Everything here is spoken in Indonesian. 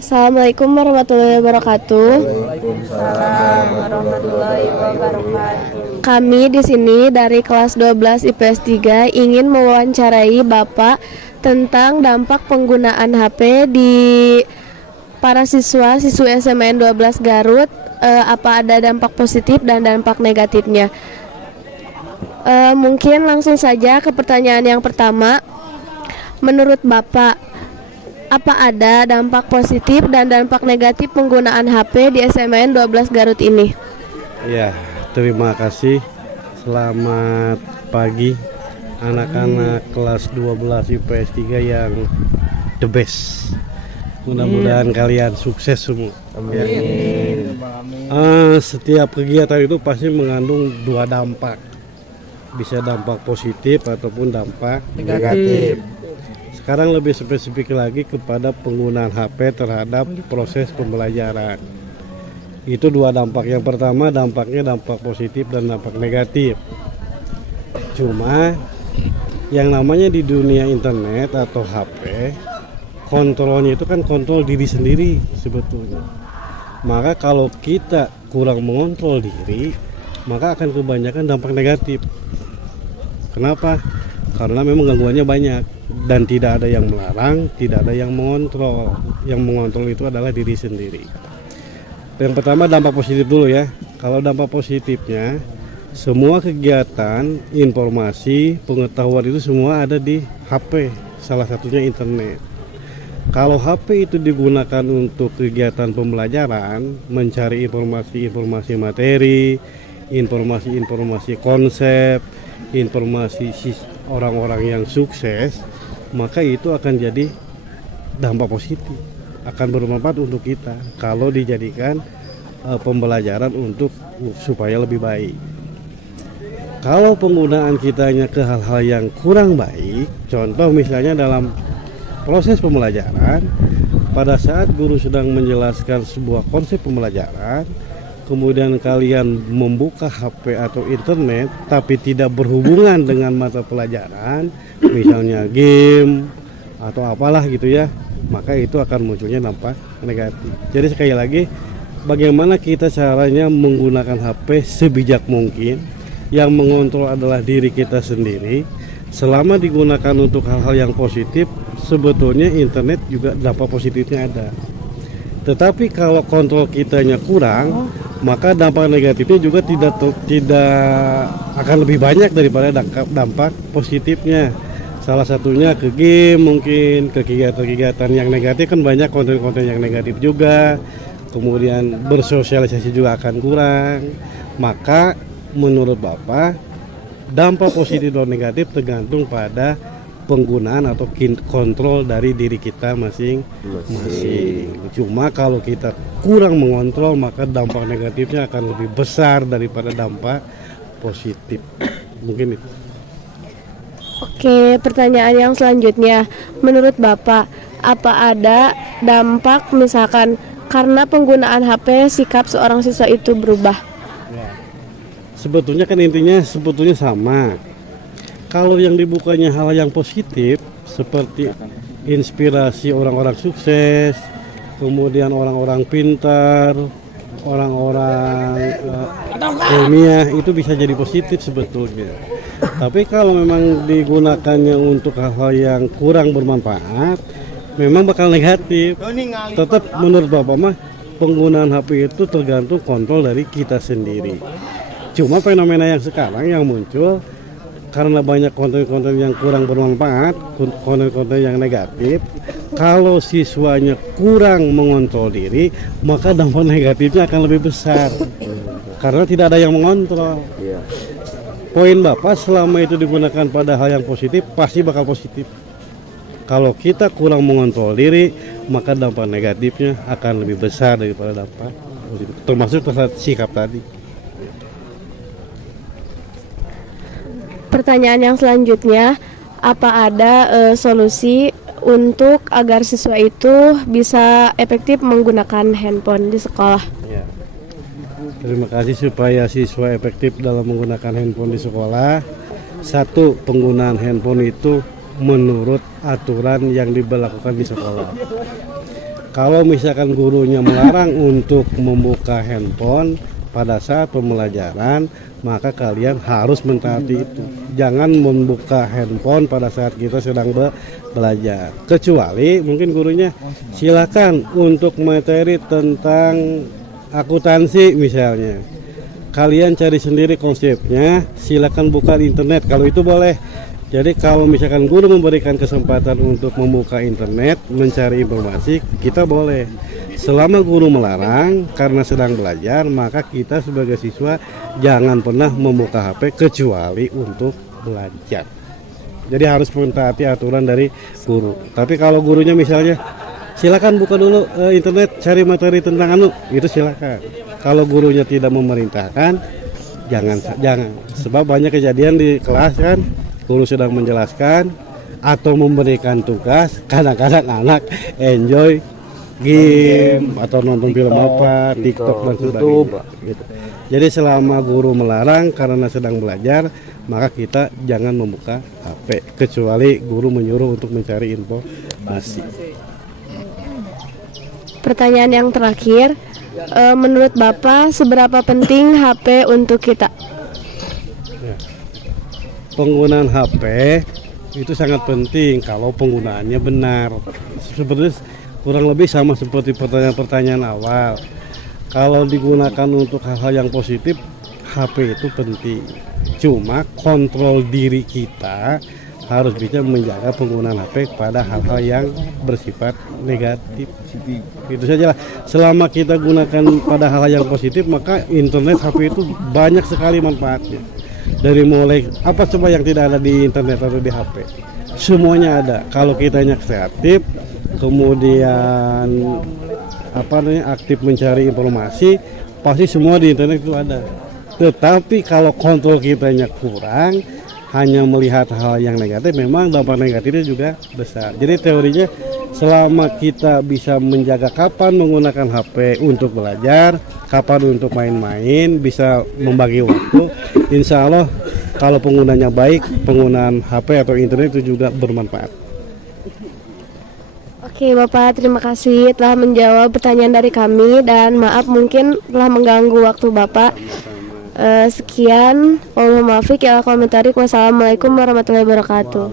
Assalamualaikum warahmatullahi wabarakatuh. Waalaikumsalam warahmatullahi wabarakatuh. Kami di sini dari kelas 12 IPS 3 ingin mewawancarai Bapak tentang dampak penggunaan HP di para siswi SMN 12 Garut. Apa ada dampak positif dan dampak negatifnya? Mungkin langsung saja ke pertanyaan yang pertama. Menurut Bapak, apa ada dampak positif dan dampak negatif penggunaan HP di SMN 12 Garut ini? Ya, terima kasih. Selamat pagi anak-anak kelas 12 IPS 3 yang the best. Mudah-mudahan kalian sukses semua. Amin. Setiap kegiatan itu pasti mengandung dua dampak. Bisa dampak positif ataupun dampak negatif. Sekarang lebih spesifik lagi kepada penggunaan HP terhadap proses pembelajaran. Itu dua dampak. Yang pertama dampaknya dampak positif dan dampak negatif. Cuma yang namanya di dunia internet atau HP, kontrolnya itu kan kontrol diri sendiri sebetulnya. Maka kalau kita kurang mengontrol diri, maka akan kebanyakan dampak negatif. Kenapa? Karena memang gangguannya banyak dan tidak ada yang melarang, tidak ada yang mengontrol. Yang mengontrol itu adalah diri sendiri. Yang pertama dampak positif dulu ya. Kalau dampak positifnya, semua kegiatan, informasi, pengetahuan itu semua ada di HP, salah satunya internet. Kalau HP itu digunakan untuk kegiatan pembelajaran, mencari informasi materi, informasi konsep, informasi orang-orang yang sukses, maka itu akan jadi dampak positif, akan bermanfaat untuk kita kalau dijadikan pembelajaran untuk supaya lebih baik. Kalau penggunaan kitanya ke hal-hal yang kurang baik, contoh misalnya dalam proses pembelajaran, pada saat guru sedang menjelaskan sebuah konsep pembelajaran, kemudian kalian membuka HP atau internet tapi tidak berhubungan dengan mata pelajaran, misalnya game atau apalah gitu ya, maka itu akan munculnya dampak negatif. Jadi sekali lagi, bagaimana kita caranya menggunakan HP sebijak mungkin. Yang mengontrol adalah diri kita sendiri. Selama digunakan untuk hal-hal yang positif, sebetulnya internet juga dampak positifnya ada. Tetapi kalau kontrol kitanya kurang, maka dampak negatifnya juga tidak akan lebih banyak daripada dampak positifnya. Salah satunya ke game, mungkin ke kegiatan-kegiatan yang negatif, kan banyak konten-konten yang negatif juga. Kemudian bersosialisasi juga akan kurang. Maka menurut Bapak, dampak positif dan negatif tergantung pada penggunaan atau kontrol dari diri kita masing-masing. Cuma kalau kita kurang mengontrol, maka dampak negatifnya akan lebih besar daripada dampak positif. Mungkin itu. Oke, pertanyaan yang selanjutnya, menurut Bapak, apa ada dampak misalkan karena penggunaan HP sikap seorang siswa itu berubah? Sebetulnya kan intinya sebetulnya sama. Kalau yang dibukanya hal yang positif seperti inspirasi orang-orang sukses, kemudian orang-orang pintar, orang-orang ilmiah, itu bisa jadi positif sebetulnya. Tapi kalau memang digunakannya untuk hal-hal yang kurang bermanfaat, memang bakal negatif. Tetap menurut Bapak mah penggunaan HP itu tergantung kontrol dari kita sendiri. Cuma fenomena yang sekarang yang muncul karena banyak konten-konten yang kurang bermanfaat, konten-konten yang negatif. Kalau siswanya kurang mengontrol diri, maka dampak negatifnya akan lebih besar karena tidak ada yang mengontrol. Poin Bapak, selama itu digunakan pada hal yang positif, pasti bakal positif. Kalau kita kurang mengontrol diri, maka dampak negatifnya akan lebih besar daripada dampak positif, termasuk terhadap sikap tadi. Pertanyaan yang selanjutnya, apa ada solusi untuk agar siswa itu bisa efektif menggunakan handphone di sekolah? Ya. Terima kasih. Supaya siswa efektif dalam menggunakan handphone di sekolah, satu, penggunaan handphone itu menurut aturan yang diberlakukan di sekolah. Kalau misalkan gurunya melarang untuk membuka handphone pada saat pembelajaran, maka kalian harus mentaati itu. Jangan membuka handphone pada saat kita sedang belajar. Kecuali mungkin gurunya silakan untuk materi tentang akuntansi misalnya. Kalian cari sendiri konsepnya, silakan buka di internet. Kalau itu boleh. Jadi kalau misalkan guru memberikan kesempatan untuk membuka internet, mencari informasi, kita boleh. Selama guru melarang karena sedang belajar, maka kita sebagai siswa jangan pernah membuka HP kecuali untuk belajar. Jadi harus mentaati aturan dari guru. Tapi kalau gurunya misalnya silakan buka dulu internet, cari materi tentang itu silakan. Kalau gurunya tidak memerintahkan, jangan. Sebab banyak kejadian di kelas kan, guru sedang menjelaskan atau memberikan tugas, kadang-kadang anak enjoy game atau nonton film apa, TikTok dan sebagainya. Gitu. Jadi selama guru melarang karena sedang belajar, maka kita jangan membuka HP kecuali guru menyuruh untuk mencari informasi. Pertanyaan yang terakhir, menurut Bapak seberapa penting HP untuk kita? Penggunaan HP itu sangat penting kalau penggunaannya benar. Seperti kurang lebih sama seperti pertanyaan-pertanyaan awal. Kalau digunakan untuk hal-hal yang positif, HP itu penting. Cuma kontrol diri kita harus bisa menjaga penggunaan HP pada hal-hal yang bersifat negatif. Itu saja lah. Selama kita gunakan pada hal-hal yang positif, maka internet, HP itu banyak sekali manfaatnya. Dari mulai apa coba yang tidak ada di internet atau di HP, semuanya ada. Kalau kitanya kreatif, kemudian aktif mencari informasi, pasti semua di internet itu ada. Tetapi kalau kontrol kitanya kurang, hanya melihat hal yang negatif, memang dampak negatifnya juga besar. Jadi teorinya selama kita bisa menjaga kapan menggunakan HP untuk belajar, kapan untuk main-main, bisa membagi waktu, insya Allah kalau penggunanya baik, penggunaan HP atau internet itu juga bermanfaat. Oke Bapak, terima kasih telah menjawab pertanyaan dari kami dan maaf mungkin telah mengganggu waktu Bapak. Sekian, wassalamualaikum warahmatullahi wabarakatuh.